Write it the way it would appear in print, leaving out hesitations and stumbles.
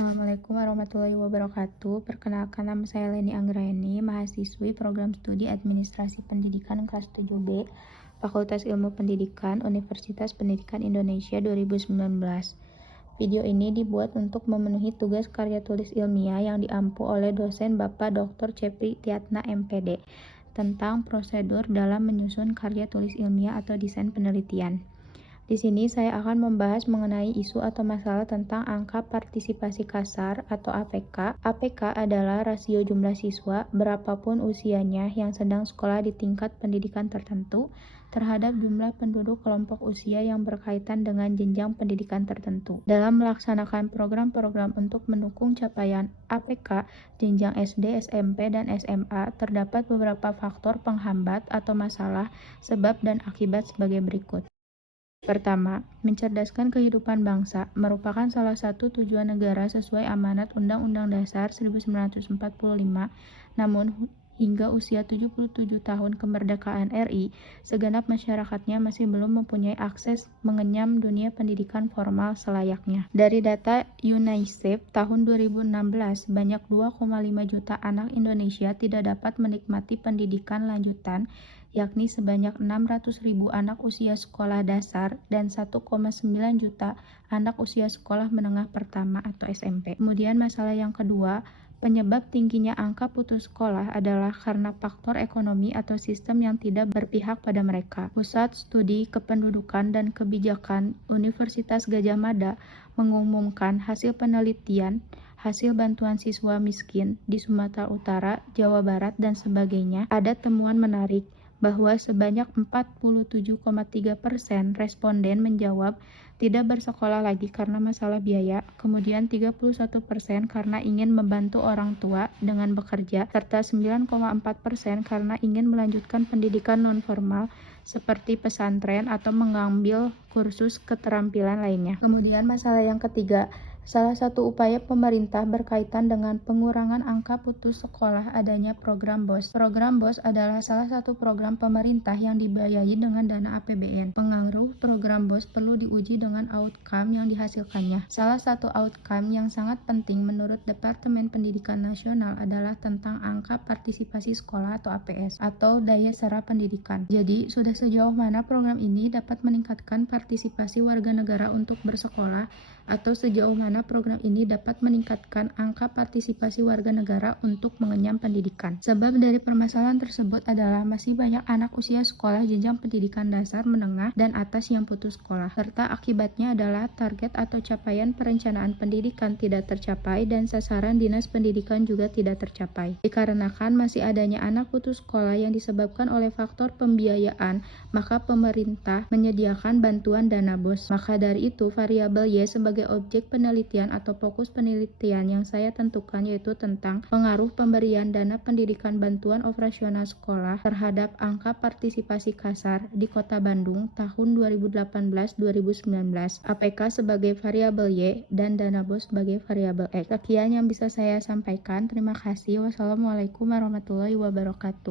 Assalamualaikum warahmatullahi wabarakatuh. Perkenalkan, nama saya Leni Anggraeni, mahasiswi program studi Administrasi Pendidikan kelas 7B, Fakultas Ilmu Pendidikan, Universitas Pendidikan Indonesia 2019. Video ini dibuat untuk memenuhi tugas karya tulis ilmiah yang diampu oleh dosen Bapak Dr. Cepri Tiatna MPD tentang prosedur dalam menyusun karya tulis ilmiah atau desain penelitian. Di sini saya akan membahas mengenai isu atau masalah tentang angka partisipasi kasar atau APK. APK adalah rasio jumlah siswa berapapun usianya yang sedang sekolah di tingkat pendidikan tertentu terhadap jumlah penduduk kelompok usia yang berkaitan dengan jenjang pendidikan tertentu. Dalam melaksanakan program-program untuk mendukung capaian APK jenjang SD, SMP, dan SMA, terdapat beberapa faktor penghambat atau masalah, sebab dan akibat sebagai berikut. Pertama, mencerdaskan kehidupan bangsa merupakan salah satu tujuan negara sesuai amanat Undang-Undang Dasar 1945. Namun, hingga usia 77 tahun kemerdekaan RI, segenap masyarakatnya masih belum mempunyai akses mengenyam dunia pendidikan formal selayaknya. Dari data UNICEF tahun 2016, banyak 2,5 juta anak Indonesia tidak dapat menikmati pendidikan lanjutan, yakni sebanyak 600.000 anak usia sekolah dasar dan 1,9 juta anak usia sekolah menengah pertama atau SMP. Kemudian masalah yang kedua, penyebab tingginya angka putus sekolah adalah karena faktor ekonomi atau sistem yang tidak berpihak pada mereka. Pusat Studi Kependudukan dan Kebijakan Universitas Gadjah Mada mengumumkan hasil penelitian hasil bantuan siswa miskin di Sumatera Utara, Jawa Barat, dan sebagainya. Ada temuan menarik bahwa sebanyak 47,3% responden menjawab tidak bersekolah lagi karena masalah biaya, kemudian 31% karena ingin membantu orang tua dengan bekerja, serta 9,4% karena ingin melanjutkan pendidikan non-formal seperti pesantren atau mengambil kursus keterampilan lainnya. Kemudian masalah yang ketiga, salah satu upaya pemerintah berkaitan dengan pengurangan angka putus sekolah adanya program BOS. Program BOS adalah salah satu program pemerintah yang dibiayai dengan dana APBN. Pengaruh program BOS perlu diuji dengan outcome yang dihasilkannya. Salah satu outcome yang sangat penting menurut Departemen Pendidikan Nasional adalah tentang angka partisipasi sekolah atau APS atau daya serap pendidikan. Jadi, sudah sejauh mana program ini dapat meningkatkan partisipasi warga negara untuk bersekolah, atau sejauh mana program ini dapat meningkatkan angka partisipasi warga negara untuk mengenyam pendidikan. Sebab dari permasalahan tersebut adalah masih banyak anak usia sekolah jenjang pendidikan dasar, menengah, dan atas yang putus sekolah, serta akibatnya adalah target atau capaian perencanaan pendidikan tidak tercapai dan sasaran dinas pendidikan juga tidak tercapai. Dikarenakan masih adanya anak putus sekolah yang disebabkan oleh faktor pembiayaan, maka pemerintah menyediakan bantuan dana BOS. Maka dari itu, variabel Y sebagai objek penelitian atau fokus penelitian yang saya tentukan yaitu tentang pengaruh pemberian dana pendidikan bantuan operasional sekolah terhadap angka partisipasi kasar di Kota Bandung tahun 2018-2019, APK sebagai variabel Y dan dana BOS sebagai variabel X. Sekian yang bisa saya sampaikan. Terima kasih. Wassalamualaikum warahmatullahi wabarakatuh.